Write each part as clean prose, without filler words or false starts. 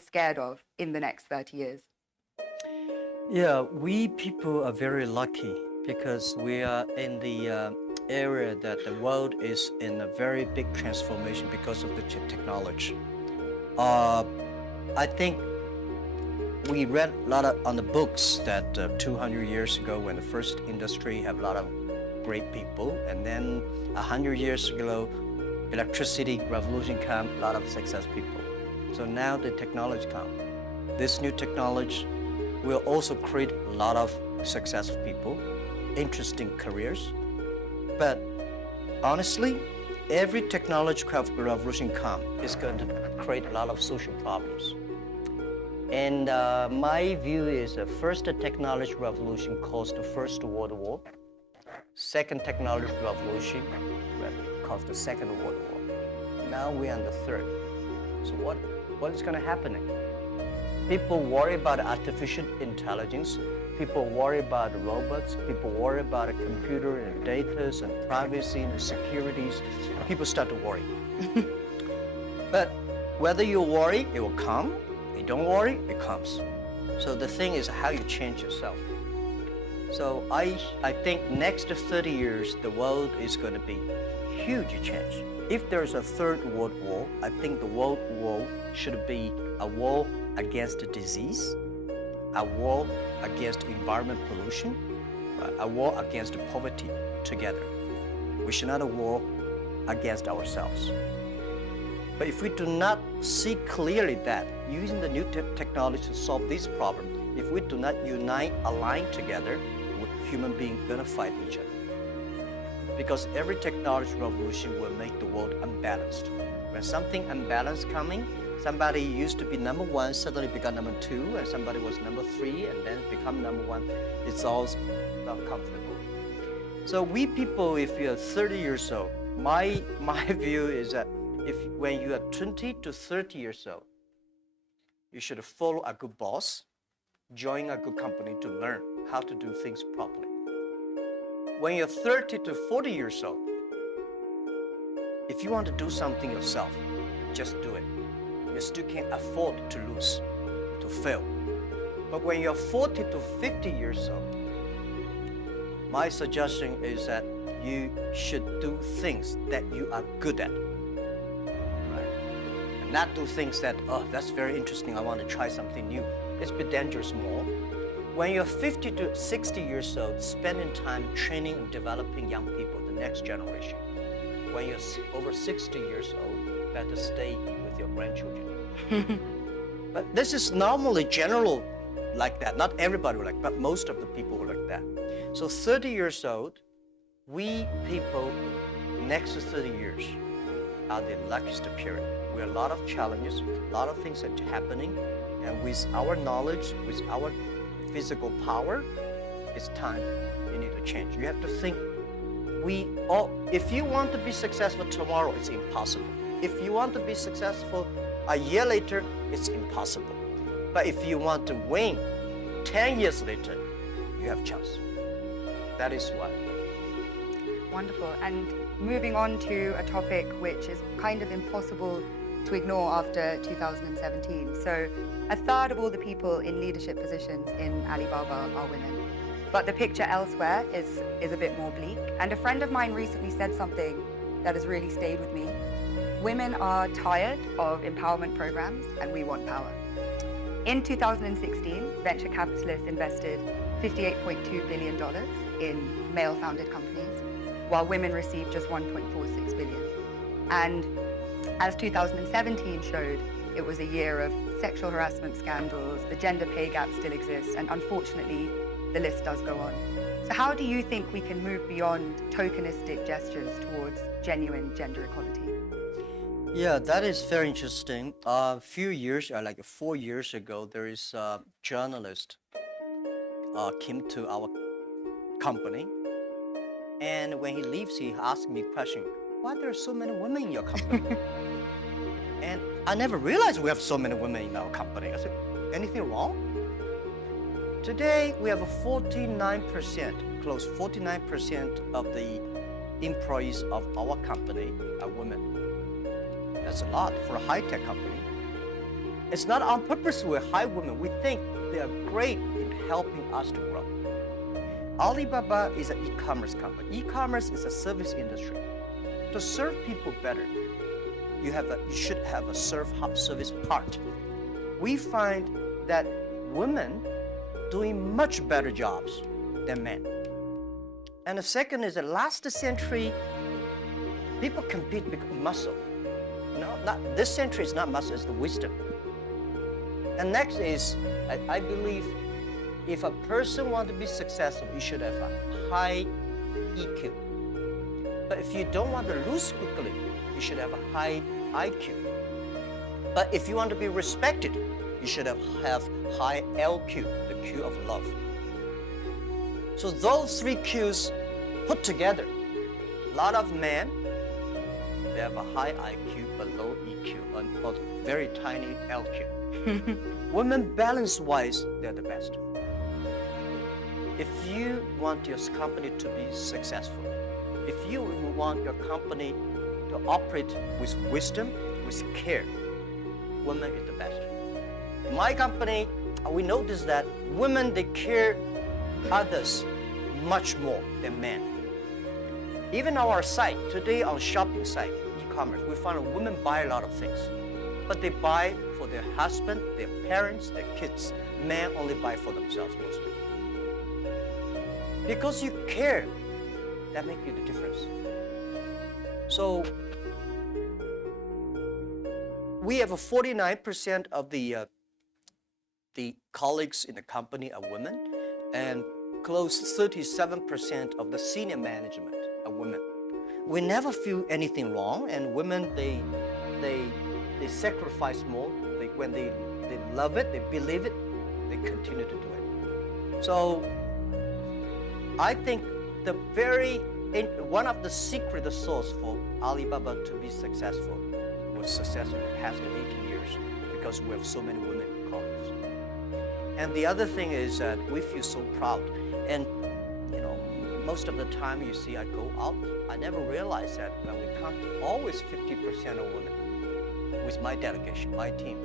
Scared of in the next 30 years? Yeah, we people are very lucky because we are in the area that the world is in a very big transformation because of the technology. I think we read a lot on the books that 200 years ago when the first industry have a lot of great people, and then 100 years ago, electricity revolution come, a lot of success people. So now the technology come. This new technology will also create a lot of successful people, interesting careers. But honestly, every technological revolution come is going to create a lot of social problems. And my view is the first technology revolution caused the First World War. Second technology revolution caused the Second World War. Now we're on the third. So what is going to happen? People worry about artificial intelligence. People worry about robots. People worry about computer and data and privacy and securities. People start to worry. But whether you worry, it will come. If you don't worry, it comes. So the thing is how you change yourself. So I think next 30 years, the world is going to be huge change. If there's a third world war, I think the world war should be a war against disease, a war against environment pollution, a war against poverty together. We should not a war against ourselves. But if we do not see clearly that using the new technology to solve this problem, if we do not unite, align together, human beings are going to fight each other. Because every technology revolution will make the world unbalanced. When something unbalanced coming, somebody used to be number one, suddenly become number two, and somebody was number three, and then become number one. It's all not comfortable. So we people, if you're 30 years old, my view is that when you are 20 to 30 years old, you should follow a good boss, join a good company to learn how to do things properly. When you're 30 to 40 years old, if you want to do something yourself, just do it. You still can't afford to lose, to fail. But when you're 40 to 50 years old, my suggestion is that you should do things that you are good at. Right? And not do things that, oh, that's very interesting, I want to try something new. It's a bit dangerous more. When you're 50 to 60 years old, spending time training and developing young people, the next generation. When you're over 60 years old, better stay with your grandchildren. But this is normally general like that. Not everybody will like, but most of the people will like that. So 30 years old, we people, next 30 years, are the luckiest period. We have a lot of challenges, a lot of things are happening, and with our knowledge, with our physical power, it's time you need to change. You have to think, if you want to be successful tomorrow, it's impossible. If you want to be successful a year later, it's impossible. But if you want to win 10 years later, you have a chance. That is why. Wonderful. And moving on to a topic which is kind of impossible to ignore after 2017. So a third of all the people in leadership positions in Alibaba are women. But the picture elsewhere is a bit more bleak. And a friend of mine recently said something that has really stayed with me. Women are tired of empowerment programs and we want power. In 2016, venture capitalists invested $58.2 billion in male-founded companies, while women received just $1.46 billion. And as 2017 showed, it was a year of sexual harassment scandals, the gender pay gap still exists, and unfortunately, the list does go on. So how do you think we can move beyond tokenistic gestures towards genuine gender equality? Yeah, that is very interesting. A few years, like 4 years ago, there is a journalist came to our company, and when he leaves, he asked me a question: why there are so many women in your company? And I never realized we have so many women in our company. I said, anything wrong? Today, we have a 49%, close 49% of the employees of our company are women. That's a lot for a high-tech company. It's not on purpose we hire women. We think they are great in helping us to grow. Alibaba is an e-commerce company. E-commerce is a service industry. To serve people better, you should have a service part. We find that women doing much better jobs than men. And the second is that last century, people compete with muscle. This century is not muscle, it's the wisdom. And next is, I believe, if a person wants to be successful, you should have a high EQ. But if you don't want to lose quickly, you should have a high IQ. But if you want to be respected, you should have high LQ, the Q of love. So those three Qs put together, a lot of men, they have a high IQ but low EQ, or very tiny LQ. Women, balance-wise, they're the best. If you want your company to be successful, if you want your company to operate with wisdom, with care, women is the best. In my company, we notice that women, they care others much more than men. Even on our site, today on shopping site, e-commerce, we find women buy a lot of things. But they buy for their husband, their parents, their kids. Men only buy for themselves mostly. Because you care, that makes you the difference. So we have 49% of the colleagues in the company are women, and close 37% of the senior management are women. We never feel anything wrong, and women, they sacrifice more. When they love it, they believe it, they continue to do it. So I think one of the secret sauce for Alibaba to be successful was successful in the past 18 years because we have so many women colleagues. And the other thing is that we feel so proud. And most of the time you see I go out, I never realize that when we count always 50% of women with my delegation, my team.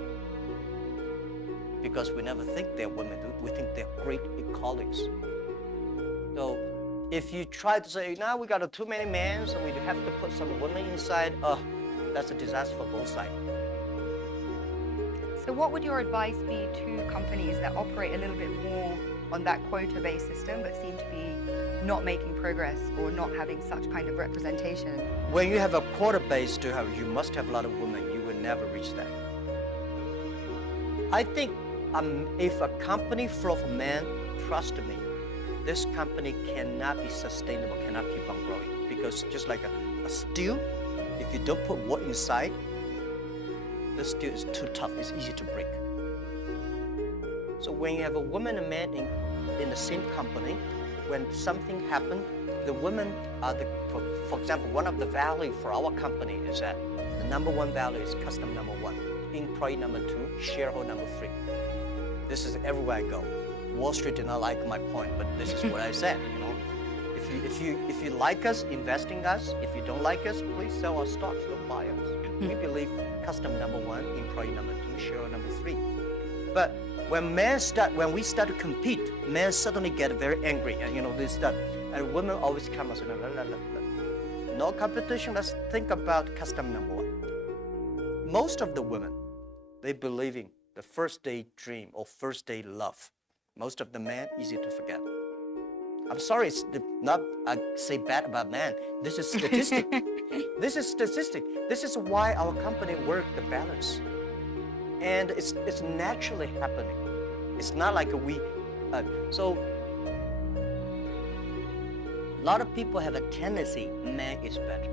Because we never think they're women, we think they're great colleagues. So if you try to say, now we got too many men, so we have to put some women inside, that's a disaster for both sides. So what would your advice be to companies that operate a little bit more on that quota-based system but seem to be not making progress or not having such kind of representation? When you have a quota-based, you must have a lot of women. You will never reach that. I think if a company full of men, trust me, this company cannot be sustainable, cannot keep on growing. Because just like a steel, if you don't put wood inside, the steel is too tough, it's easy to break. So when you have a woman and man in the same company, when something happens, the women are for example, one of the value for our company is that the number one value is customer number one, employee number two, shareholder number three. This is everywhere I go. Wall Street did not like my point, but this is what I said. If you like us, invest in us. If you don't like us, please sell our stocks, don't buy us. We believe customer number one, employee number two, shareholder number three. But when we start to compete, men suddenly get very angry, and and women always come and say, no competition. Let's think about customer number one. Most of the women, they believe in the first day dream or first day love. Most of the men, easy to forget. I'm sorry, it's not I say bad about men. This is statistic. This is statistic. This is why our company works the balance. And it's naturally happening. It's not like so a lot of people have a tendency, man is better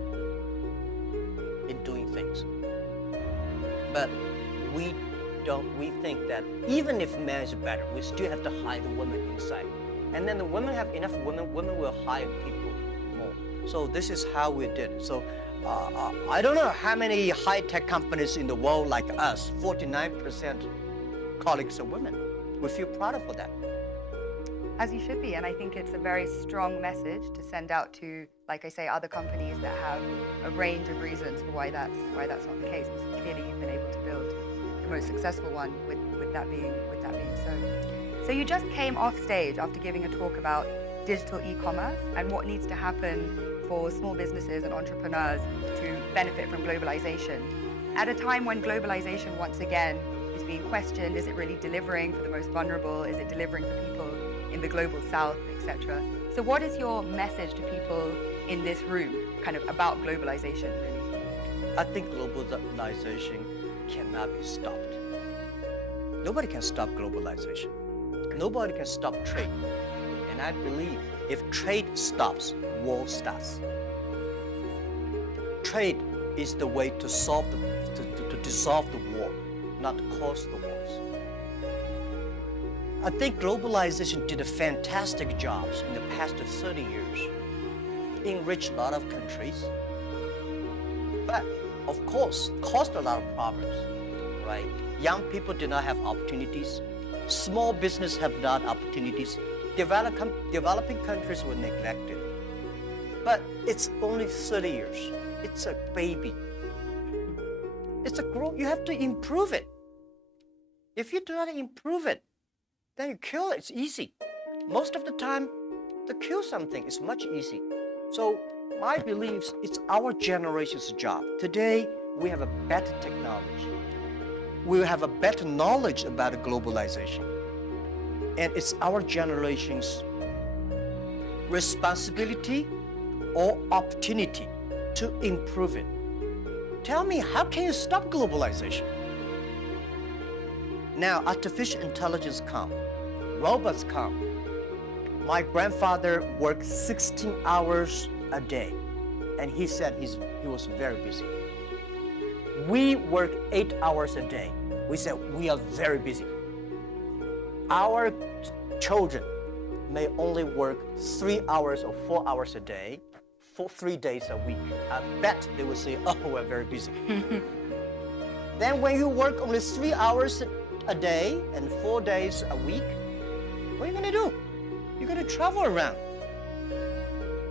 in doing things. But we think that even if man is better, we still have to hire the women inside. And then the women have enough women will hire people more. So this is how we did it. So I don't know how many high-tech companies in the world like us, 49% colleagues are women. We feel proud of that. As you should be, and I think it's a very strong message to send out to, like I say, other companies that have a range of reasons for why that's not the case. Because clearly, you've been able to build the most successful one with that being so. So you just came off stage after giving a talk about digital e-commerce and what needs to happen for small businesses and entrepreneurs to benefit from globalization. At a time when globalization once again is being questioned, is it really delivering for the most vulnerable? Is it delivering for people in the global south, etc.? So what is your message to people in this room kind of about globalization, really? I think globalization cannot be stopped. Nobody can stop globalization. Nobody can stop trade. And I believe if trade stops, war starts. Trade is the way to solve to dissolve the war, not to cause the wars. I think globalization did a fantastic job in the past 30 years. Enriched a lot of countries, but of course caused a lot of problems, right? Young people did not have opportunities. Small business have not opportunities. Developing countries were neglected. But it's only 30 years. It's a baby. It's a growth. You have to improve it. If you do not improve it, then you kill it. It's easy. Most of the time, to kill something is much easy. So my beliefs, it's our generation's job. Today, we have a better technology. We have a better knowledge about globalization. And it's our generation's responsibility or opportunity to improve it. Tell me, how can you stop globalization? Now, artificial intelligence come, robots come. My grandfather worked 16 hours a day, and he said he was very busy. We work 8 hours a day. We said we are very busy. Our children may only work 3 hours or 4 hours a day for 3 days a week. I bet they will say, oh, we're very busy. Then when you work only 3 hours a day and 4 days a week, what are you gonna do? You're gonna travel around,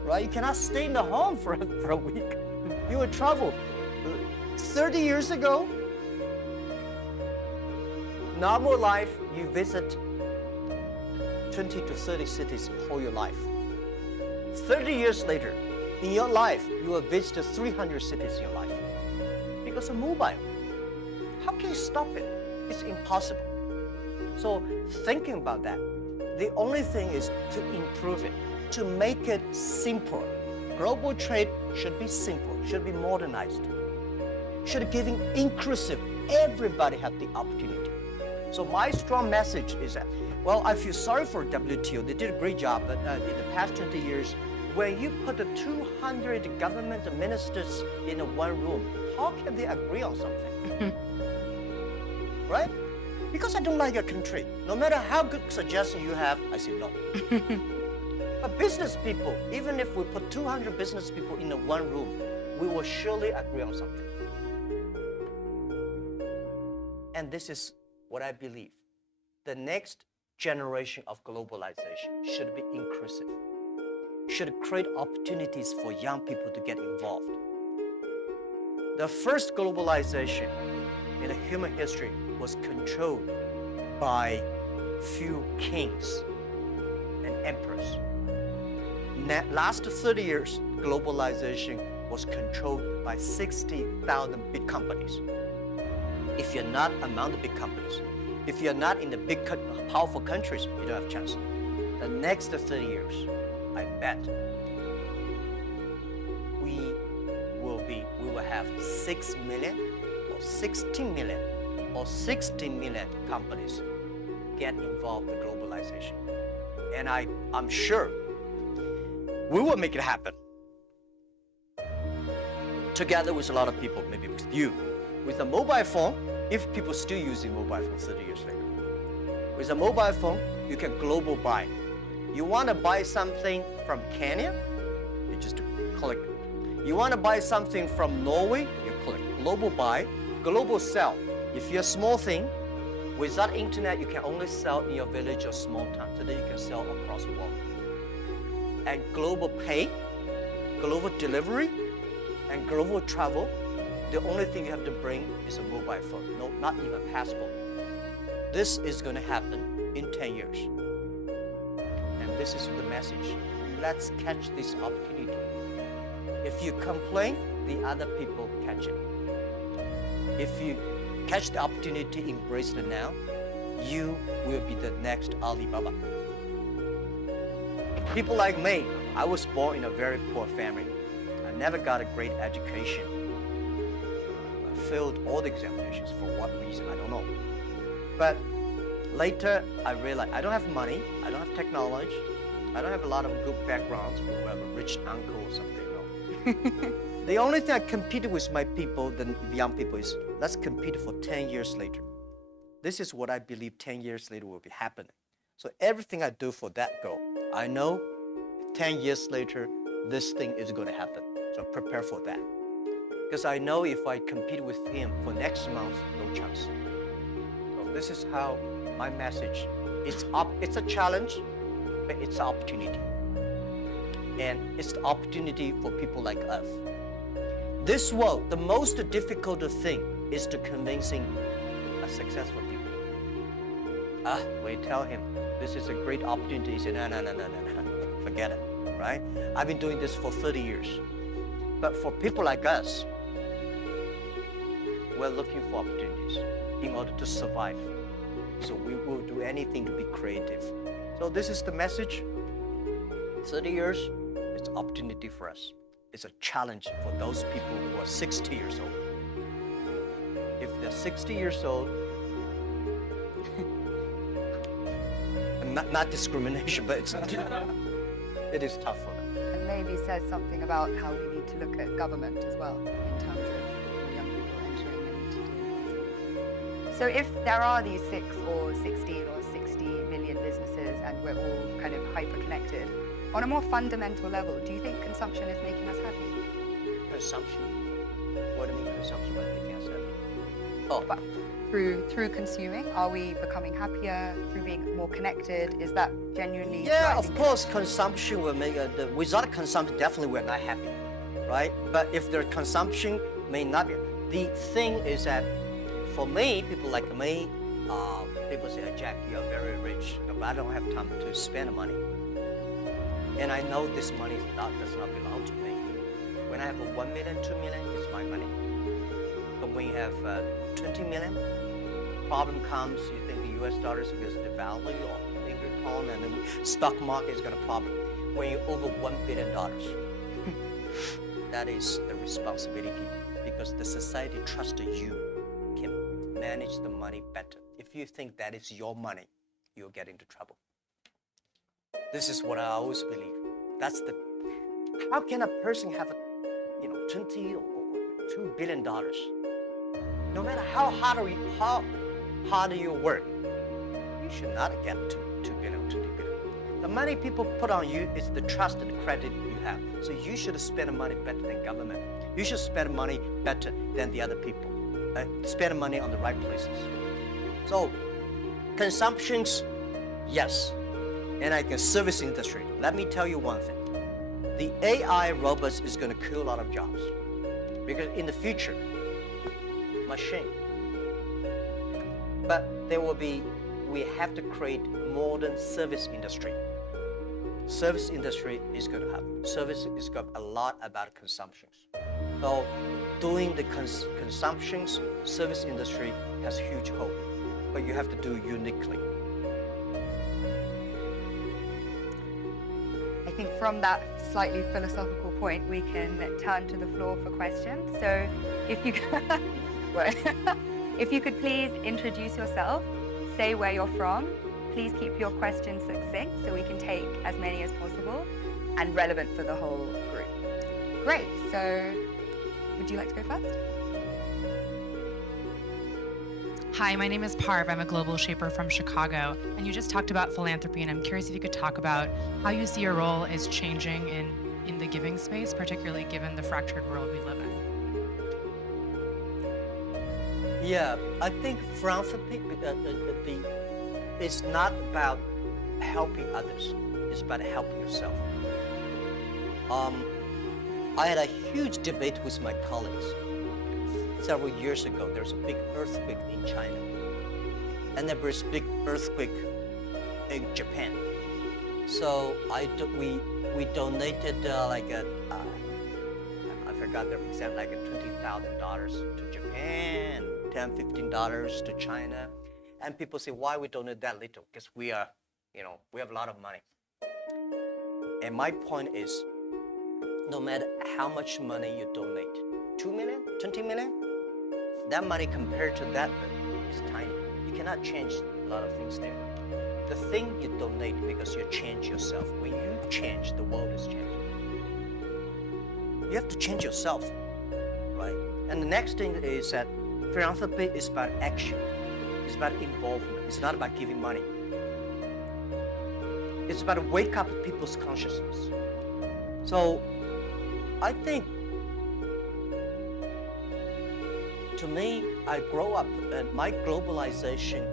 right? You cannot stay in the home for a week. You will travel. 30 years ago, normal life, you visit 20 to 30 cities all your life. 30 years later, in your life, you will visit 300 cities in your life because of mobile. How can you stop it? It's impossible. So thinking about that, the only thing is to improve it, to make it simpler. Global trade should be simple, should be modernized, should giving inclusive. Everybody have the opportunity. So my strong message is that, well, I feel sorry for WTO. They did a great job, but in the past 20 years, when you put the 200 government ministers in one room, how can they agree on something? Right? Because I don't like your country. No matter how good suggestion you have, I say no. But business people, even if we put 200 business people in one room, we will surely agree on something. And this is what I believe. The next generation of globalization should be inclusive, should create opportunities for young people to get involved. The first globalization in human history was controlled by few kings and emperors. Last 30 years, globalization was controlled by 60,000 big companies. If you're not among the big companies, if you're not in the big, powerful countries, you don't have a chance. The next 30 years, I bet we will have 6 million or 16 million or 60 million companies get involved in globalization. And I'm sure we will make it happen. Together with a lot of people, maybe with you. With a mobile phone, if people still using mobile phone 30 years later. With a mobile phone, you can global buy. You want to buy something from Kenya, you just click. You want to buy something from Norway, you click global buy, global sell. If you're a small thing, Without internet, you can only sell in your village or small town. Today, you can sell across the world. And global pay, global delivery, and global travel, the only thing you have to bring is a mobile phone. No, not even passport. This is going to happen in 10 years. And this is the message. Let's catch this opportunity. If you complain, the other people catch it. If you catch the opportunity, embrace it now, you will be the next Alibaba. People like me, I was born in a very poor family. I never got a great education. I failed all the examinations. For what reason, I don't know. But later, I realized I don't have money, I don't have technology, I don't have a lot of good backgrounds, we have a rich uncle or something, no. The only thing I competed with my people, the young people, is let's compete for 10 years later. This is what I believe 10 years later will be happening. So everything I do for that goal, I know 10 years later, this thing is going to happen. So prepare for that. Because I know if I compete with him for next month, no chance. So this is how my message, it's a challenge, but it's an opportunity. And it's the opportunity for people like us. This world, the most difficult thing is to convincing a successful people. When you tell him, this is a great opportunity, he said, no, forget it, right? I've been doing this for 30 years. But for people like us, we're looking for opportunities in order to survive. So we will do anything to be creative. So this is the message. 30 years, it's an opportunity for us. It's a challenge for those people who are 60 years old. If they're 60 years old, not discrimination, but it is tough for them. And maybe says something about how we need to look at government as well in terms of young people entering and doing things. So if there are these 6 or 16 or 60 million businesses and we're all kind of hyper-connected, on a more fundamental level, do you think consumption is making us happy? Consumption? What do you mean consumption by making us happy? Oh. But through consuming, are we becoming happier? Through being more connected, is that genuinely? Yeah, of course, consumption will make without consumption, definitely we're not happy, right? But if their consumption may not be, the thing is that for me, people like me, people say, Jack, you're very rich, but I don't have time to spend money. And I know this money does not belong to me. When I have 1 million, 2 million, it's my money. But when you have 20 million, problem comes, you think the US dollar is going to devalue or English pound, and the stock market is going to problem. When you're over $1 billion, that is the responsibility, because the society trusts you can manage the money better. If you think that is your money, you'll get into trouble. This is what I always believe. How can a person have 20 or $2 billion? No matter how hard you work, you should not get to $2 billion, $20 billion. The money people put on you is the trust and credit you have. So you should spend money better than government. You should spend money better than the other people. Spend money on the right places. So consumptions, yes. And like the service industry, let me tell you one thing. The AI robots is going to kill a lot of jobs. Because in the future, machine. But we have to create modern service industry. Service industry is going to happen. Service is going to a lot about consumptions. So doing the consumptions, service industry has huge hope. But you have to do uniquely. I think from that slightly philosophical point, we can turn to the floor for questions. So if you if you could please introduce yourself, say where you're from, please keep your questions succinct so we can take as many as possible and relevant for the whole group. Great, so would you like to go first? Hi, my name is Parv. I'm a global shaper from Chicago. And you just talked about philanthropy, and I'm curious if you could talk about how you see your role is changing in the giving space, particularly given the fractured world we live in. Yeah, I think philanthropy it's not about helping others. It's about helping yourself. I had a huge debate with my colleagues. Several years ago, there's a big earthquake in China. And there was a big earthquake in Japan. So we donated I forgot the exact, like $20,000 to Japan, $10, $15 to China. And people say, why we donate that little? Because we have a lot of money. And my point is, no matter how much money you donate, 2 million, 20 million, that money compared to that is tiny. You cannot change a lot of things there. The thing you donate because you change yourself. When you change, the world is changing. You have to change yourself, right? And the next thing is that philanthropy is about action. It's about involvement. It's not about giving money. It's about to wake up people's consciousness. So I think, to me, I grow up, and my globalization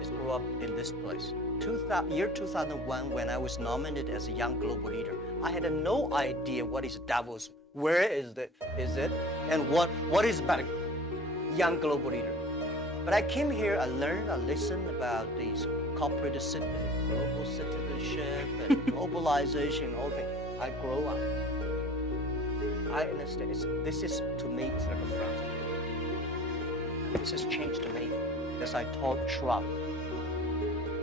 is grow up in this place. Year 2001, when I was nominated as a young global leader, I had no idea what is Davos, where is it, and what is about a young global leader. But I came here, I learned, I listened about these corporate citizenship, global citizenship, and globalization, all things. I grow up. I understand. This is, to me, it's like a front. This has changed to me. As I told Schwab,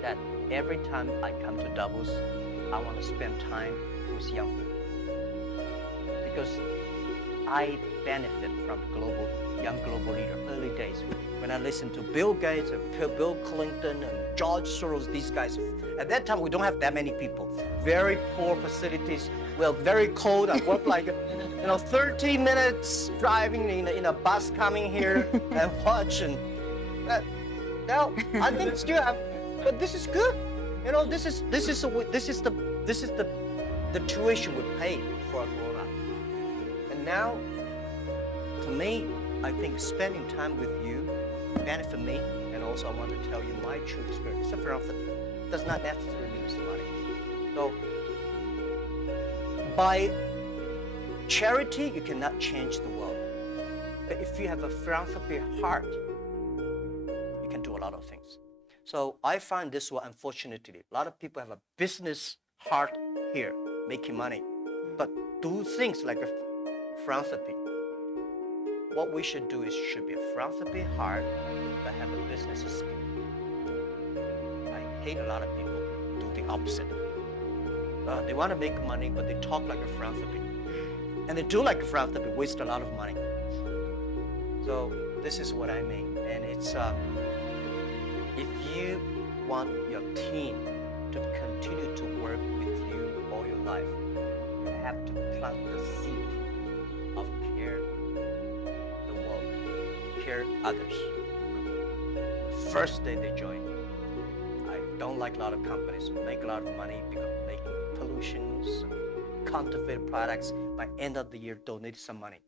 that every time I come to Davos, I want to spend time with young people. Because I benefit from young global leader early days. When I listen to Bill Gates and Bill Clinton and George Soros, these guys, at that time we don't have that many people. Very poor facilities. Well, very cold. I work like 30 minutes driving in a bus coming here and watch, and now I think still have, but this is good. This is the tuition we pay for a grown up. And now, to me, I think spending time with you benefit me, and also I want to tell you my true experience. It's a philanthropy. It does not necessarily mean money. So, by charity, you cannot change the world. But if you have a philanthropy heart, you can do a lot of things. So I find this one, unfortunately, a lot of people have a business heart here, making money, but do things like a philanthropy. What we should do is should be a philanthropy heart, but have a business skill. I hate a lot of people do the opposite. They want to make money, but they talk like a philanthropy. And they do like a philanthropy, waste a lot of money. So this is what I mean. And it's, if you want your team to continue to work with you all your life, you have to plant the seed of care the world, care others. First day they join. I don't like a lot of companies who make a lot of money because making pollutions, counterfeit products. By end of the year, donate some money.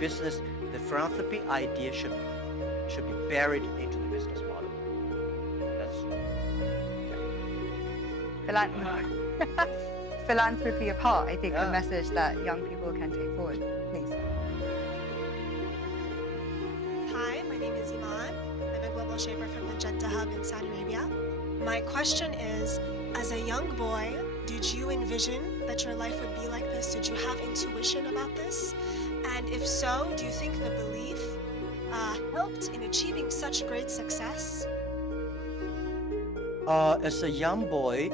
Business, the philanthropy idea should be buried into the business model. That's Philanthropy of heart, I think, the message that young people can take forward. Please. Hi, my name is Iman. I'm a global shaper from the Jeddah Hub in Saudi Arabia. My question is, as a young boy, did you envision that your life would be like this? Did you have intuition about this? And if so, do you think the belief helped in achieving such great success? As a young boy,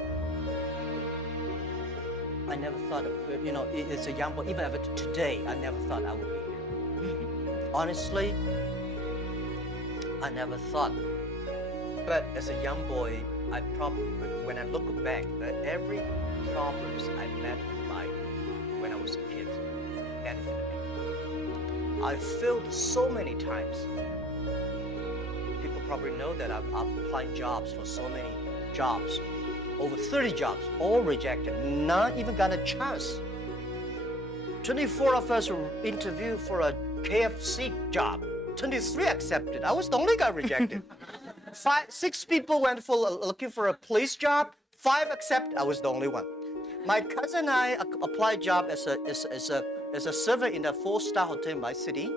I never thought, as a young boy, even today, I never thought I would be here. Honestly, I never thought. But as a young boy, when I look back, every problems I met in life when I was a kid benefited me. I failed so many times. People probably know that I've applied jobs for so many jobs, over 30 jobs, all rejected, not even got a chance. 24 of us were interviewed for a KFC job. 23 accepted. I was the only guy rejected. 6 people went for looking for a police job. 5 accepted. I was the only one. My cousin and I applied job as a server in a 4-star hotel in my city.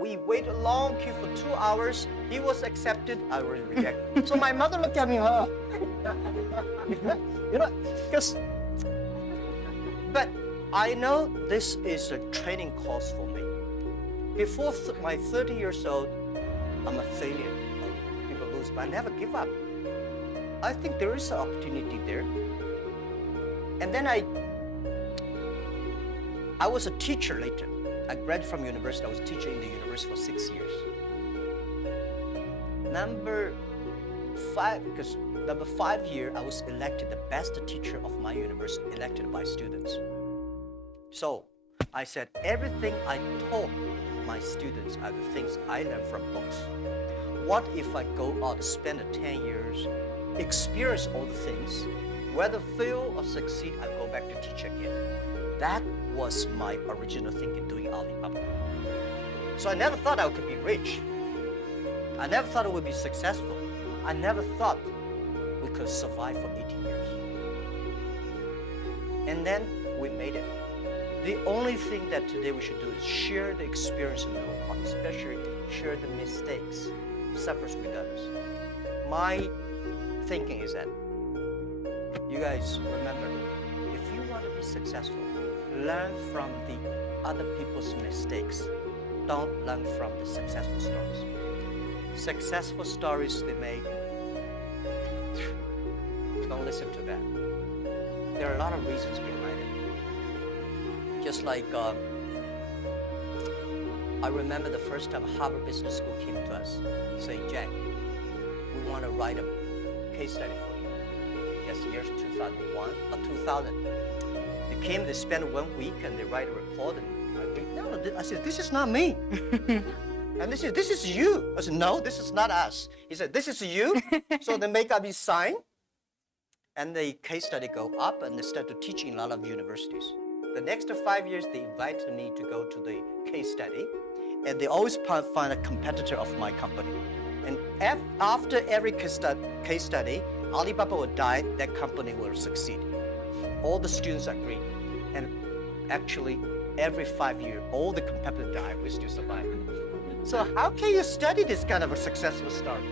We waited a long queue for 2 hours. He was accepted. I was rejected. So my mother looked at me, huh? You know, because. But I know this is a training course for me. Before my 30 years old, I'm a failure. People lose, but I never give up. I think there is an opportunity there. And then I was a teacher later. I graduated from university. I was a teacher in the university for 6 years. Number 5 year, I was elected the best teacher of my university, elected by students. So I said, everything I taught my students are the things I learned from books. What if I go out, spend 10 years, experience all the things, whether fail or succeed, I go back to teach again. That was my original thinking doing Alibaba. So I never thought I could be rich. I never thought I would be successful. I never thought we could survive for 18 years. And then we made it. The only thing that today we should do is share the experience and know, especially share the mistakes, suffers with others. My thinking is that you guys remember, if you want to be successful, learn from the other people's mistakes. Don't learn from the successful stories. Successful stories they make, don't listen to that. There are a lot of reasons behind it. Just like, I remember the first time Harvard Business School came to us, saying, Jack, we want to write a case study for you. Yes, years 2001 or 2000. They came, they spent 1 week and they write a report and I read, no, I said, this is not me. And they said, this is you. I said, no, this is not us. He said, this is you. So they make up his sign and the case study go up and they start to teach in a lot of universities. The next 5 years, they invited me to go to the case study and they always find a competitor of my company. And after every case study, Alibaba will die, that company will succeed. All the students agree. And actually, every 5 years, all the competitors die, we still survive. So how can you study this kind of a successful story?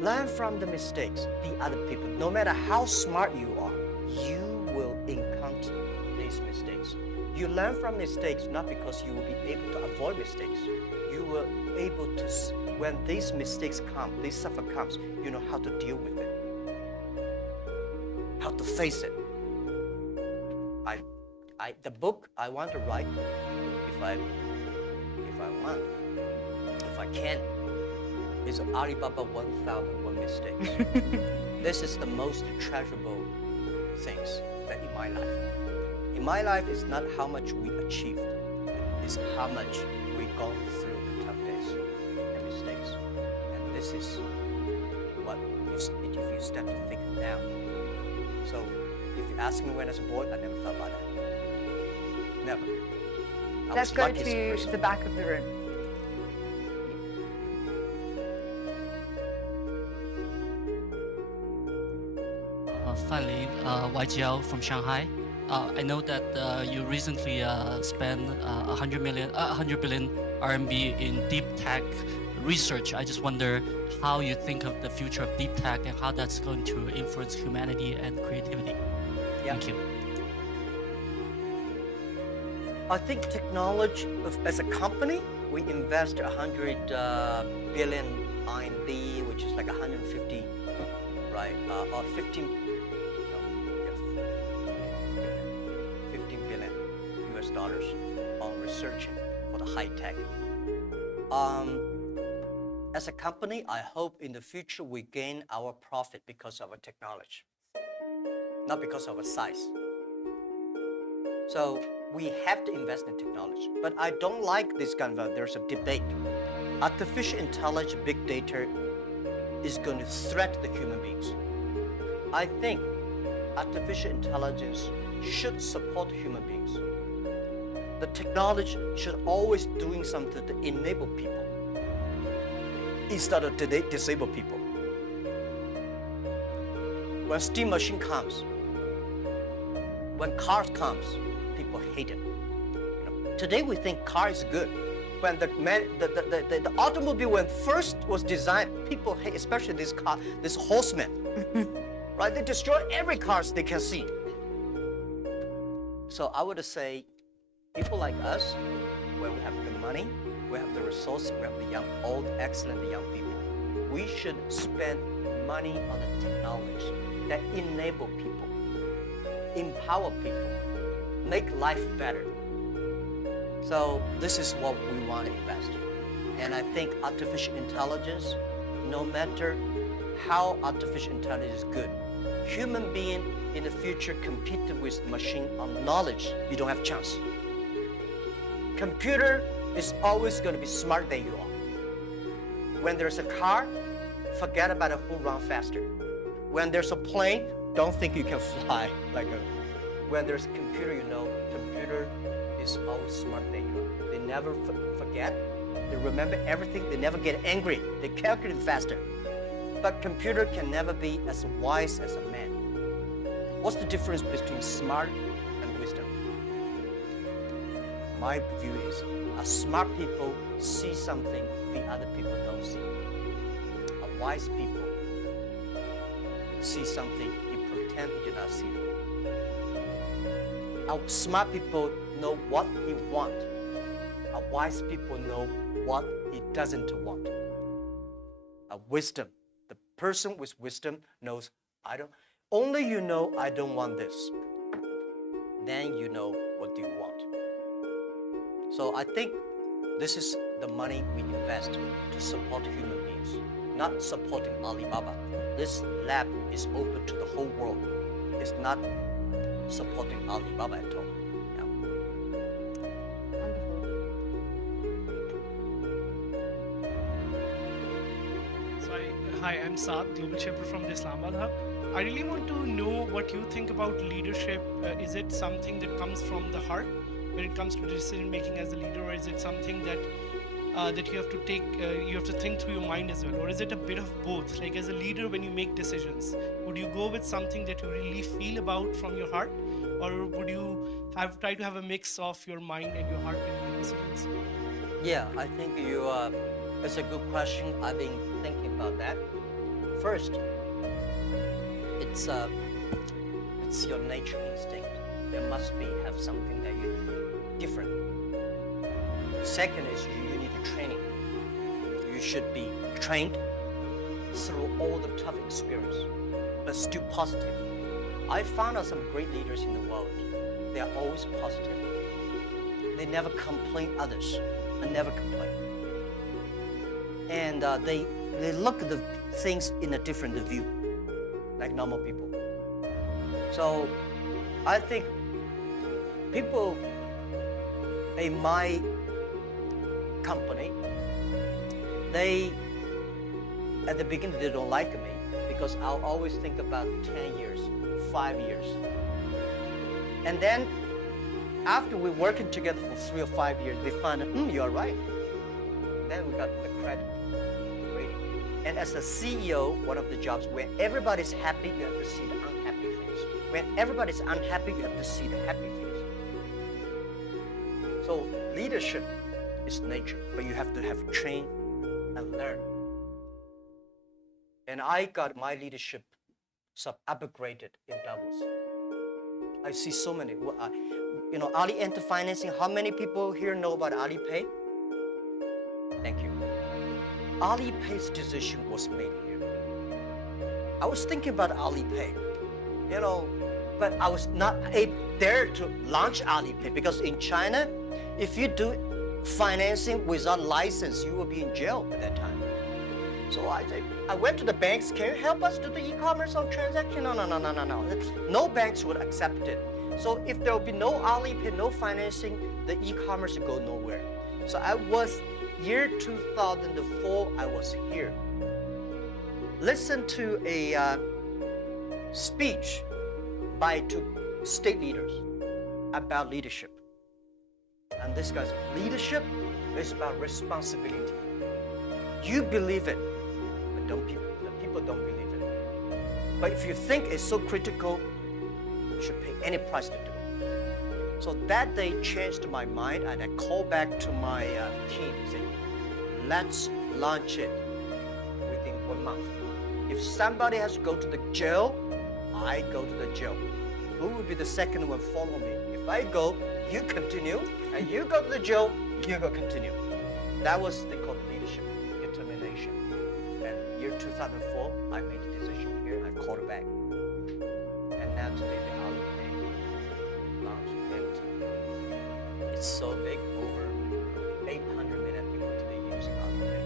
Learn from the mistakes, the other people. No matter how smart you are, you will encounter these mistakes. You learn from mistakes not because you will be able to avoid mistakes. You will be able to, when these mistakes come, this suffer comes, you know how to deal with it, how to face it. The book I want to write, if I can, is Alibaba 1001 Mistakes. This is the most treasurable things that in my life. In my life, it's not how much we achieved, it's how much we gone through the tough days and mistakes. And this is what, if you start to think now. So if you ask me when I was a boy, I never thought about that. Never. Let's go to the back of the room. Fan Lin, YGL from Shanghai. I know that you recently spent 100 billion RMB in deep tech research. I just wonder how you think of the future of deep tech and how that's going to influence humanity and creativity. Yeah. Thank you. I think technology, as a company, we invest 100 billion RMB, which is like 150, right, or 15 billion US dollars on researching for the high tech. As a company, I hope in the future we gain our profit because of our technology, not because of our size. So we have to invest in technology. But I don't like this kind of, there's a debate. Artificial intelligence, big data is going to threaten the human beings. I think artificial intelligence should support human beings. The technology should always doing something to enable people instead of disable people. When steam machine comes, when cars comes, people hate it. Today we think car is good. When the automobile when first was designed, people hate, especially this horseman, right? They destroy every cars they can see. So I would say, people like us, when we have the money, we have the resources, we have the old, excellent young people, we should spend money on the technology that enable people, empower people, make life better. So this is what we want to invest in. And I think artificial intelligence, no matter how artificial intelligence is good, human being in the future competing with machine on knowledge, you don't have a chance. Computer is always going to be smarter than you are. When there's a car, forget about who runs faster. When there's a plane, don't think you can fly when there's a computer, computer is always smarter than you are. They never forget. They remember everything. They never get angry. They calculate faster. But computer can never be as wise as a man. What's the difference between smart and wisdom? My view is, smart people see something the other people don't see. Wise people see something you pretend you did not see it. Smart people know what he wants. Wise people know what he doesn't want. Wisdom, the person with wisdom knows, only you know I don't want this. Then you know what do you want. So I think this is the money we invest to support human beings, not supporting Alibaba. This lab is open to the whole world. It's not supporting Alibaba at all. Yeah. So hi, I'm Saad, Global Shaper from the Islamabad Hub. I really want to know what you think about leadership. Is it something that comes from the heart when it comes to decision making as a leader, or is it something that that you have to take, you have to think through your mind as well, or is it a bit of both? Like as a leader, when you make decisions, would you go with something that you really feel about from your heart, or would you try to have a mix of your mind and your heart when you make decisions? Yeah, I think it's a good question. I've been thinking about that. First, it's your nature instinct. There must have something that you're different. Second is you need training. You should be trained through all the tough experience, but still positive. I found out some great leaders in the world. They are always positive. They never complain others, and never complain. And they look at the things in a different view, like normal people. So I think people in my company, at the beginning, they don't like me because I'll always think about 10 years, 5 years. And then after we're working together for 3 or 5 years, they find out, you're right. Then we got the credit rating. And as a CEO, one of the jobs where everybody's happy, you have to see the unhappy things. When everybody's unhappy, you have to see the happy things. So leadership is nature, but you have to have train and learn. And I got my leadership upgraded in Davos. I see so many. Ali Enter Financing, how many people here know about Alipay? Thank you. Alipay's decision was made here. I was thinking about Alipay, but I was not there to launch Alipay because in China, if you do financing without license, you will be in jail at that time. So I went to the banks, can you help us do the e-commerce on transaction? No. No banks would accept it. So if there will be no Alipay, no financing, the e-commerce will go nowhere. So year 2004, I was here. Listen to a speech by two state leaders about leadership. this guy's leadership is about responsibility. You believe it, but the people don't believe it. But if you think it's so critical, you should pay any price to do it. So that day changed my mind, and I called back to my team saying, let's launch it within 1 month. If somebody has to go to the jail, I go to the jail. Who will be the second one follow me? If I go, you continue, and you go to the jail, you go continue. That was they called leadership, determination. And year 2004, I made the decision here, I called back. And now today the Alipay launched, and it's so big, over 800 million people today using Alipay.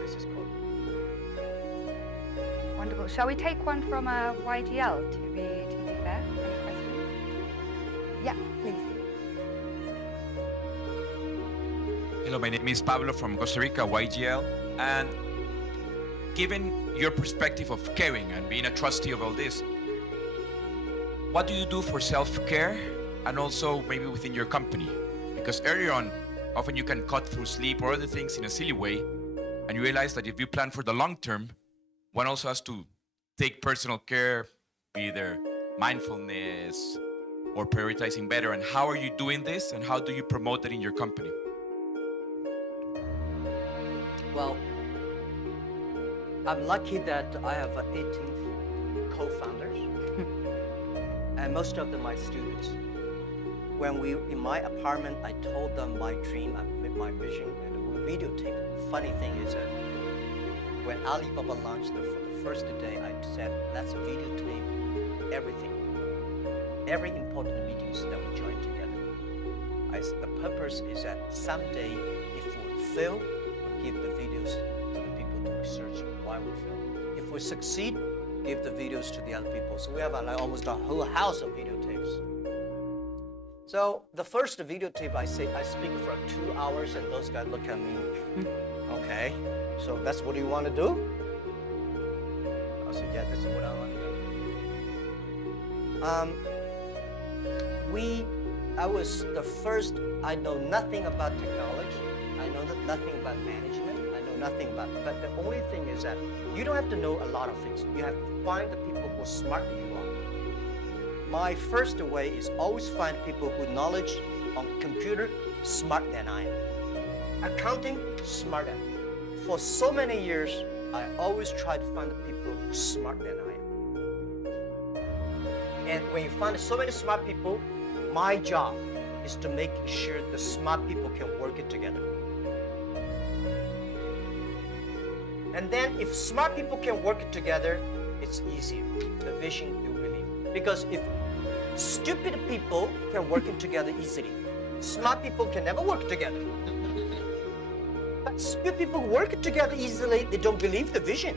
This is called. Wonderful. Shall we take one from YGL to be fair? Any questions? Yeah, please. Hello, my name is Pablo from Costa Rica, YGL. And given your perspective of caring and being a trustee of all this, what do you do for self-care and also maybe within your company? Because earlier on, often you can cut through sleep or other things in a silly way, and you realize that if you plan for the long term, one also has to take personal care, be either mindfulness or prioritizing better. And how are you doing this, and how do you promote it in your company? Well, I'm lucky that I have 18 co-founders, and most of them are students. When in my apartment, I told them my dream, my vision, and we videotape. Funny thing is that when Alibaba launched for the first day, I said, let's videotape everything. Every important meetings that we join together. The purpose is that someday, if we fail, we give the videos to the people to research why we fail. If we succeed, give the videos to the other people. So we have almost a whole house of videotapes. So the first videotape, I speak for 2 hours, and those guys look at me. Okay, so that's what you want to do? I said, yeah, this is what I want to do. I was the first. I know nothing about technology. I know nothing about management. I know nothing about. But the only thing is that you don't have to know a lot of things. You have to find the people who are smarter than you are. My first way is always find people who knowledge on computer smarter than I am. Accounting smarter. For so many years, I always try to find the people smarter than I am. And when you find so many smart people, my job is to make sure the smart people can work it together. And then if smart people can work it together, it's easier. The vision you believe. Because if stupid people can work it together easily, smart people can never work together. But stupid people work it together easily, they don't believe the vision.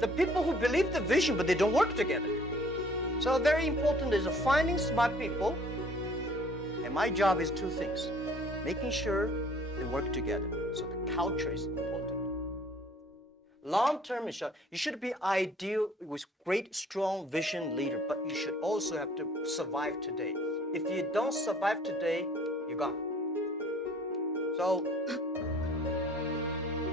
The people who believe the vision, but they don't work together. So very important is finding smart people. And my job is 2 things. Making sure they work together. So the culture is important. Long term, you should be ideal with great, strong vision leader, but you should also have to survive today. If you don't survive today, you're gone. So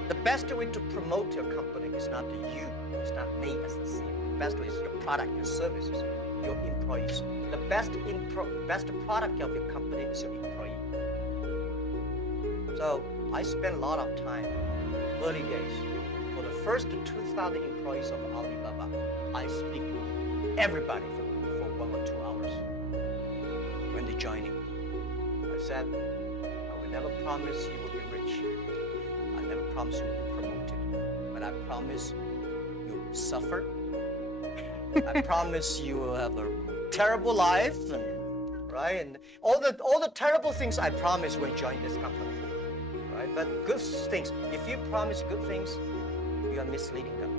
the best way to promote your company is not you, it's not me as the CEO. The best way is your product, your services, your employees. The best product of your company is your employee. So I spent a lot of time, early days. For the first 2,000 employees of Alibaba, I speak to everybody for 1 or 2 hours when they're joining. I said, I will never promise you will be rich. I never promise you will be promoted. But I promise you will suffer. I promise you will have a terrible life, right? And all the terrible things I promise when joining this company, right? But good things. If you promise good things, you are misleading them,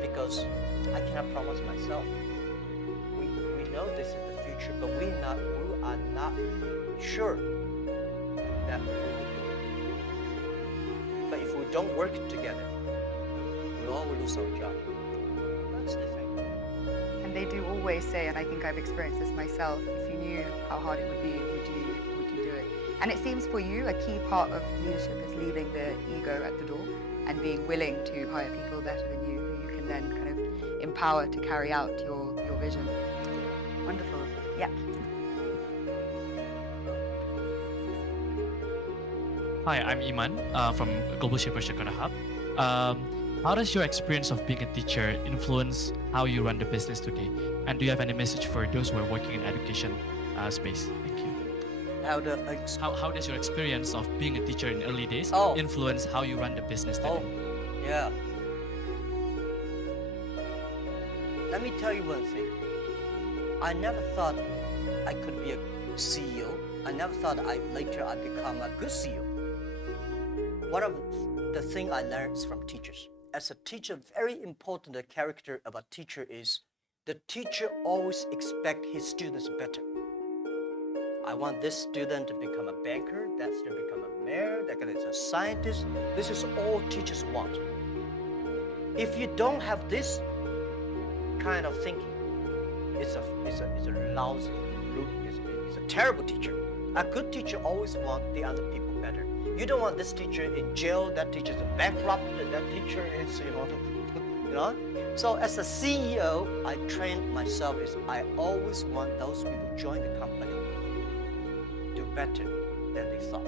because I cannot promise myself. We know this is the future, but we are not sure that we will do it. But if we don't work together, we all will lose our job. That's the thing. And they do always say, and I think I've experienced this myself, if you knew how hard it would be, would you do And it seems for you a key part of leadership is leaving the ego at the door and being willing to hire people better than you, who you can then kind of empower to carry out your vision. Wonderful. Yeah. Hi, I'm Iman from Global Shaper Jakarta Hub. How does your experience of being a teacher influence how you run the business today? And do you have any message for those who are working in education space? Thank you. How does your experience of being a teacher in early days influence how you run the business today? Yeah. Let me tell you one thing. I never thought I could be a CEO. I never thought later I'd become a good CEO. One of the things I learned is from teachers. As a teacher, very important character of a teacher is the teacher always expects his students better. I want this student to become a banker, that student to become a mayor, that guy is a scientist. This is all teachers want. If you don't have this kind of thinking, it's a lousy, it's a terrible teacher. A good teacher always wants the other people better. You don't want this teacher in jail, that teacher is bankrupt, that teacher is, you know. So as a CEO, I trained myself is I always want those people to join the company do better than they thought.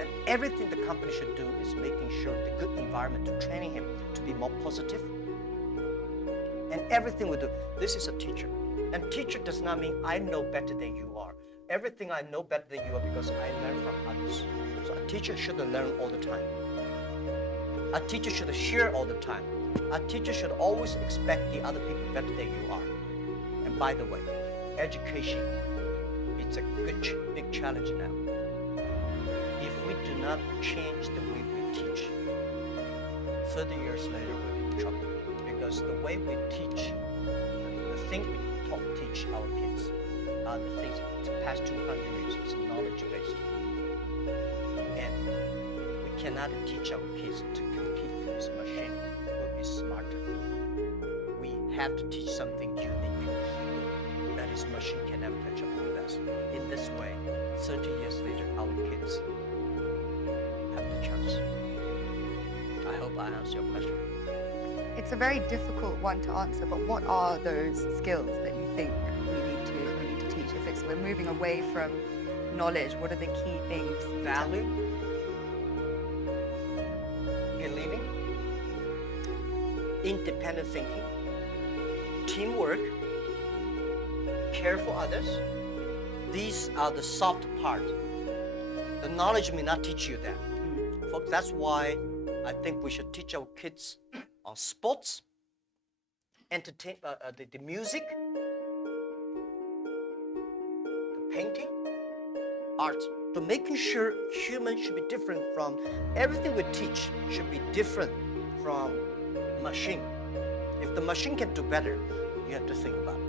And everything the company should do is making sure the good environment to training him to be more positive. And everything we do, this is a teacher. And teacher does not mean I know better than you are. Everything I know better than you are because I learn from others. So a teacher should learn all the time. A teacher should share all the time. A teacher should always expect the other people better than you are. And by the way, education, it's a big challenge now. If we do not change the way we teach, 30 years later we'll be in trouble. Because the way we teach, the thing we teach our kids are the things the past 200 years is knowledge-based. And we cannot teach our kids to compete with this machine who is smarter. We have to teach something unique that this machine can never catch up with us. In this way, 30 years later, our kids have the chance. I hope I answered your question. It's a very difficult one to answer, but what are those skills that you think we need to teach? If we're moving away from knowledge, what are the key things? Value, believing, independent thinking, teamwork, care for others. These are the soft part. The knowledge may not teach you that. Folks, that's why I think we should teach our kids on sports, the music, the painting, art. So making sure humans should be different from everything we teach should be different from machine. If the machine can do better, you have to think about it.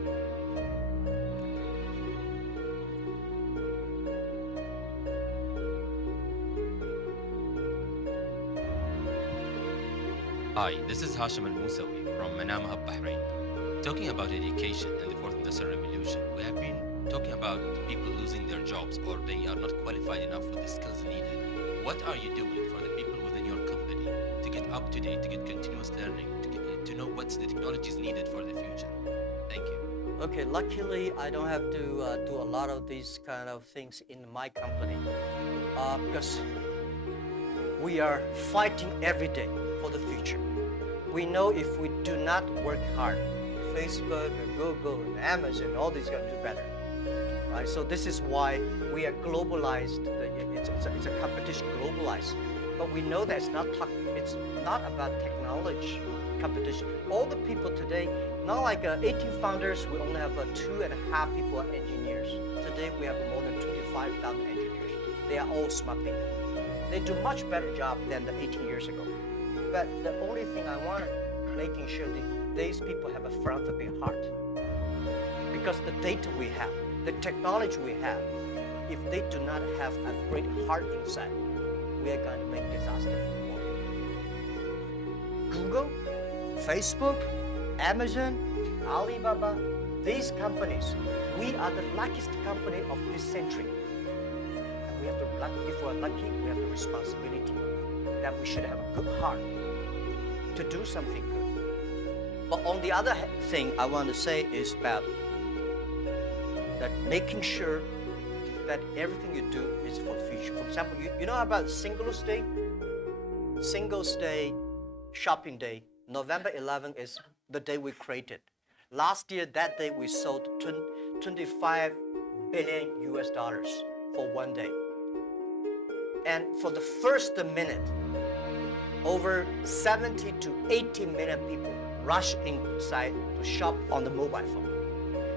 Hi, this is Hashim Al-Musawi from Manama Hub, Bahrain. Talking about education and the fourth industrial revolution, we have been talking about people losing their jobs or they are not qualified enough with the skills needed. What are you doing for the people within your company to get up to date, to get continuous learning, to know what's the technologies needed for the future? Thank you. Okay, luckily I don't have to do a lot of these kind of things in my company because we are fighting every day for the future. We know if we do not work hard, Facebook and Google and Amazon, all these going to do better, right? So this is why we are globalized. It's a competition globalized, but we know that it's not about technology competition. All the people today, not like 18 founders, we only have 2.5 people are engineers. Today we have more than 25,000 engineers. They are all smart people. They do much better job than the 18 years ago. But the only thing I want is making sure that these people have a philanthropic heart. Because the data we have, the technology we have, if they do not have a great heart inside, we are going to make disaster for the world. Google, Facebook, Amazon, Alibaba, these companies, we are the luckiest company of this century. we're lucky, we have the responsibility that we should have a good heart to do something good. But on the other thing I want to say is that making sure that everything you do is for the future. For example, you know about Singles Day? Singles Day, shopping day. November 11 is the day we created. Last year, that day, we sold 25 billion US dollars for one day. And for the first minute, over 70 to 80 million people rush inside to shop on the mobile phone.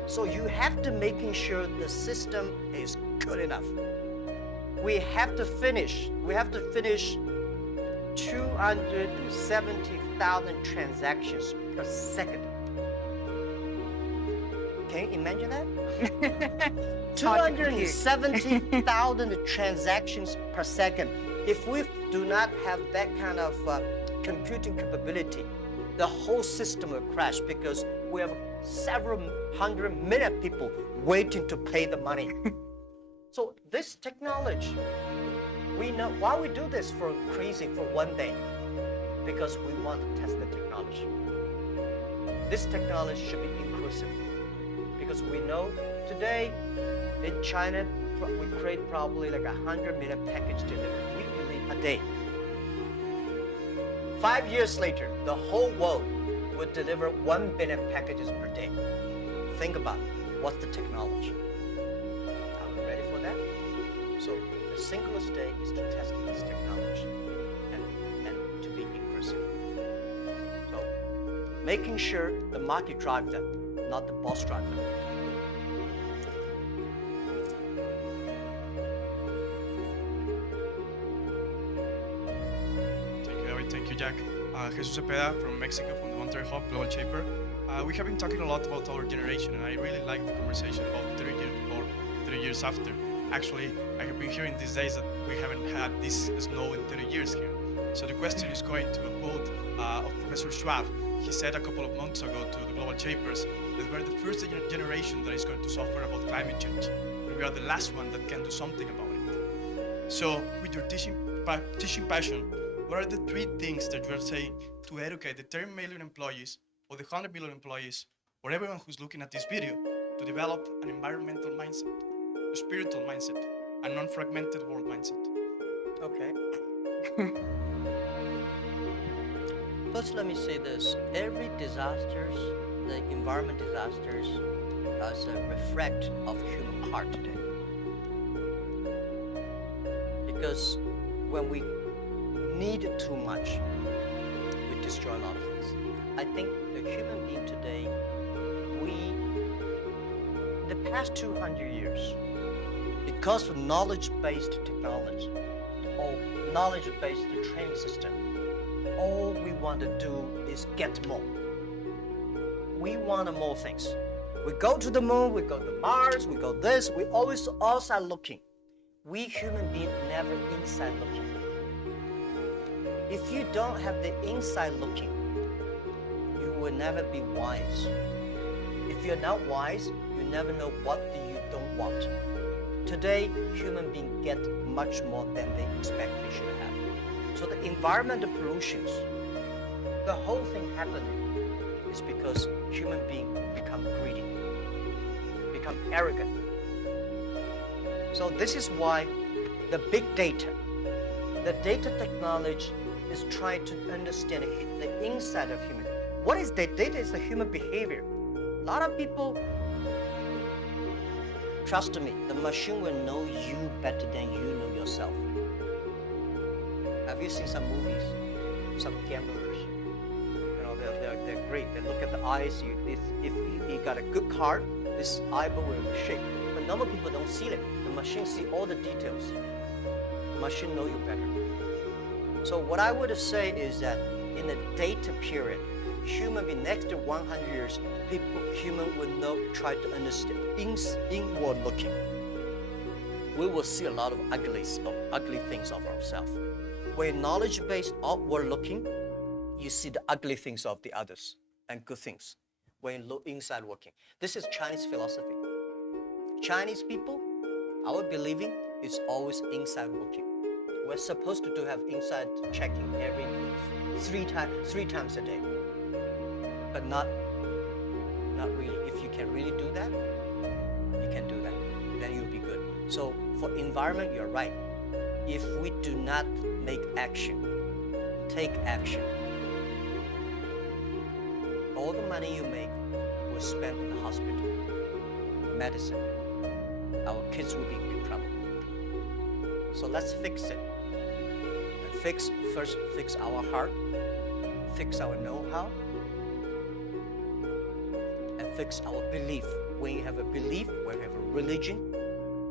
So you have to making sure the system is good enough. We have to finish 270,000 transactions per second. Can you imagine that? 270,000 transactions per second. If we do not have that kind of computing capability, the whole system will crash because we have several hundred million people waiting to pay the money. So this technology, we know why we do this for one day, because we want to test the technology. This technology should be inclusive, because we know today in China, we create probably like 100 million package delivery weekly a day. 5 years later, the whole world would deliver 1 billion packages per day. Think about it. What's the technology? Are we ready for that? So the Singles Day is to test this technology and to be inclusive. So making sure the market drives them, not the boss drives them. Thank you, Jack. Jesus Cepeda from Mexico, from the Monterrey Hub, Global Shaper. We have been talking a lot about our generation, and I really like the conversation about 30 years before, 30 years after. Actually, I have been hearing these days that we haven't had this snow in 30 years here. So the question is going to a quote of Professor Schwab. He said a couple of months ago to the Global Shapers that we're the first generation that is going to suffer about climate change, and we are the last one that can do something about it. So with your teaching passion, what are the 3 things that you are saying to educate the 10 million employees or the 100 million employees or everyone who's looking at this video to develop an environmental mindset, a spiritual mindset, a non-fragmented world mindset? Okay. First, let me say this. Every disasters, the environment disasters, is a reflect of human heart today. Because when we need too much, we destroy a lot of things. I think the human being today, in the past 200 years, because of knowledge-based technology or knowledge-based training system, all we want to do is get more. We want more things. We go to the moon, we go to Mars, we go this, we always outside looking. We human beings never inside looking. If you don't have the inside looking, you will never be wise. If you're not wise, you never know what you don't want. Today, human beings get much more than they expect they should have. So the environmental pollutions, the whole thing happened is because human beings become greedy, become arrogant. So this is why the big data, the data technology is trying to understand the inside of human. What is data? Data is the human behavior. A lot of people, trust me, the machine will know you better than you know yourself. Have you seen some movies? Some gamblers, they're great. They look at the eyes. If you got a good card, this eyeball will shake. But normal people don't see it. The machine see all the details. The machine know you better. So what I would say is that in the data period, human being next to 100 years, human will try to understand inward looking. We will see a lot of ugly things of ourselves. When knowledge-based outward looking, you see the ugly things of the others and good things. When you look inside looking, this is Chinese philosophy. Chinese people, Our believing is always inside working. We're supposed to have inside checking every three times a day, but not really. If you can really do that, you can do that. Then you'll be good. So for environment, you're right. If we do not take action, all the money you make will spend in the hospital, medicine. Our kids will be in big trouble. So let's fix it. And first fix our heart, fix our know-how, and fix our belief. When you have a belief, when you have a religion,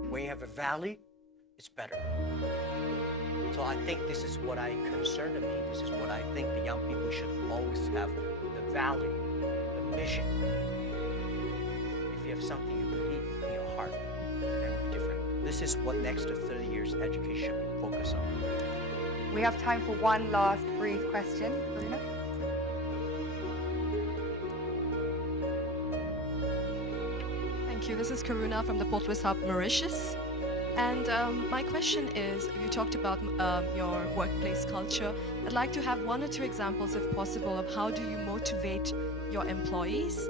when you have a value, it's better. So I think this is what I concern me. This is what I think the young people should always have, the value, the mission. If you have something you believe in your heart, then it'll be different. This is what next 30 years education will focus on. We have time for one last brief question. Karuna? Thank you. This is Karuna from the Port Louis Hub, Mauritius. And my question is, you talked about your workplace culture. I'd like to have one or two examples, if possible, of how do you motivate your employees.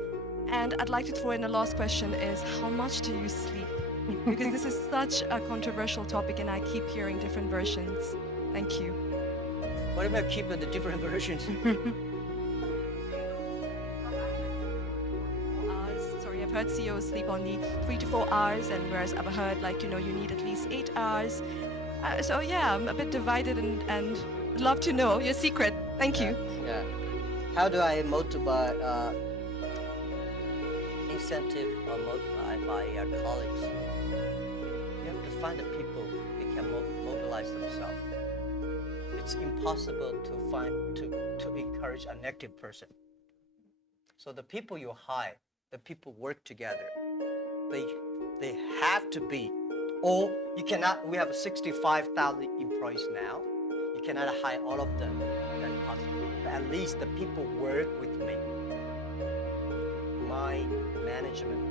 And I'd like to throw in a last question is, how much do you sleep? Because this is such a controversial topic and I keep hearing different versions. Thank you. What about keeping the different versions? Sorry, I've heard CEOs sleep only 3 to 4 hours, and whereas I've heard you need at least 8 hours. So yeah, I'm a bit divided and would love to know your secret. Thank you. Yeah. How do I motivate incentive or motivate my colleagues? You have to find the people that can mobilize themselves. It's impossible to encourage a negative person. So the people you hire, the people work together. They have to be. Or you cannot. We have 65,000 employees now. You cannot hire all of them. That's possible. But at least the people work with me. My management,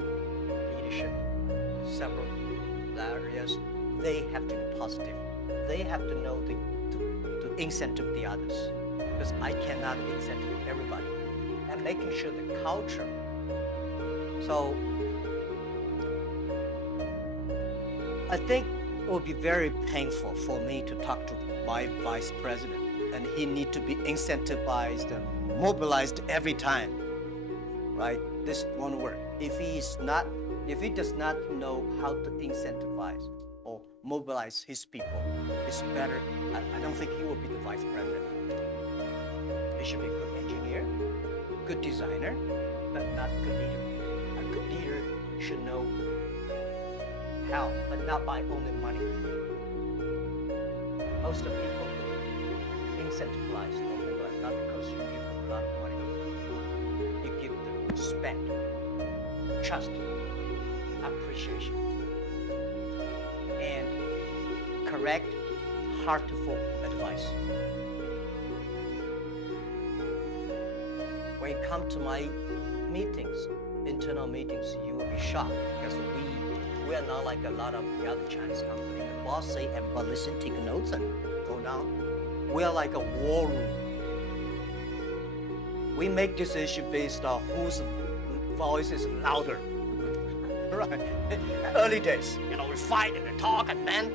leadership, several areas, they have to be positive. They have to know to incentive the others, because I cannot incentive everybody. And making sure the culture. So I think it would be very painful for me to talk to my vice president, and he need to be incentivized and mobilized every time, right? This won't work. If he does not know how to incentivize or mobilize his people, it's better. I don't think he will be the vice president. He should be a good engineer, good designer, but not a good leader. A good leader should know how, but not by only money. Most of people incentivize or mobilize not because you give them a lot of money. You give them respect, trust, appreciation, and correct, heartful advice. When you come to my meetings, internal meetings, you will be shocked because we are not like a lot of the other Chinese companies. The boss say, everybody listen, take notes, and go down. We are like a war room. We make decisions based on whose voice is louder. Right? Early days, we fight and we talk, and then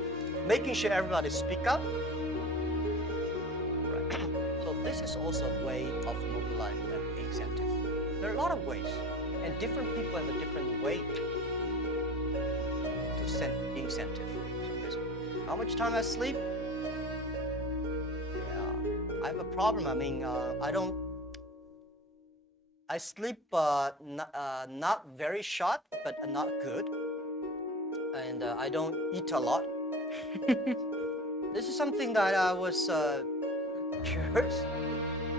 making sure everybody speak up. Right. So this is also a way of mobilizing an incentive. There are a lot of ways, and different people have a different way to send incentive. So how much time I sleep? Yeah, I have a problem. I mean, I sleep not very short, but not good. And I don't eat a lot. This is something that I was curious.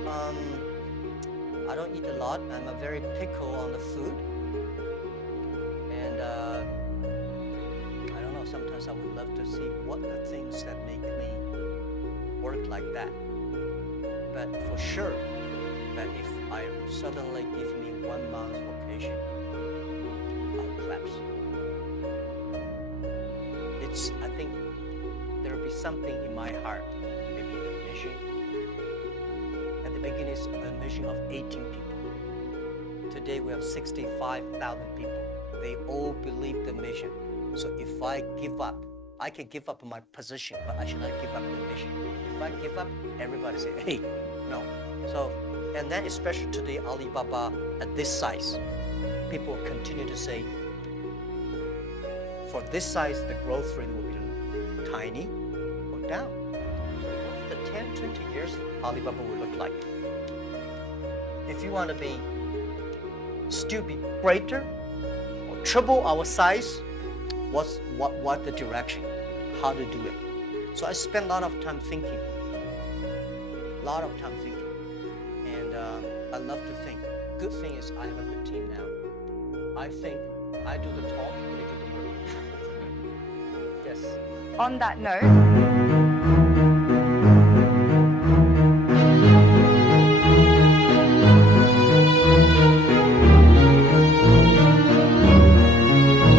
I don't eat a lot. I'm a very picky on the food. And I don't know, sometimes I would love to see what the things that make me work like that. But for sure, that if I suddenly give me 1 month's vacation, I'll collapse. I think there will be something in my heart, maybe the mission. At the beginning, it's a mission of 18 people. Today, we have 65,000 people. They all believe the mission. So if I give up, I can give up my position, but I should not give up the mission. If I give up, everybody say, hey, no. So, and then especially today, Alibaba at this size, people continue to say, for this size, the growth rate will be tiny or down. What's the 10, 20 years Alibaba will look like? If you want to be still be greater or triple our size, what the direction, how to do it. So I spend a lot of time thinking, and I love to think. Good thing is I have a good team now. I think I do the talk, they do the work. Yes. On that note,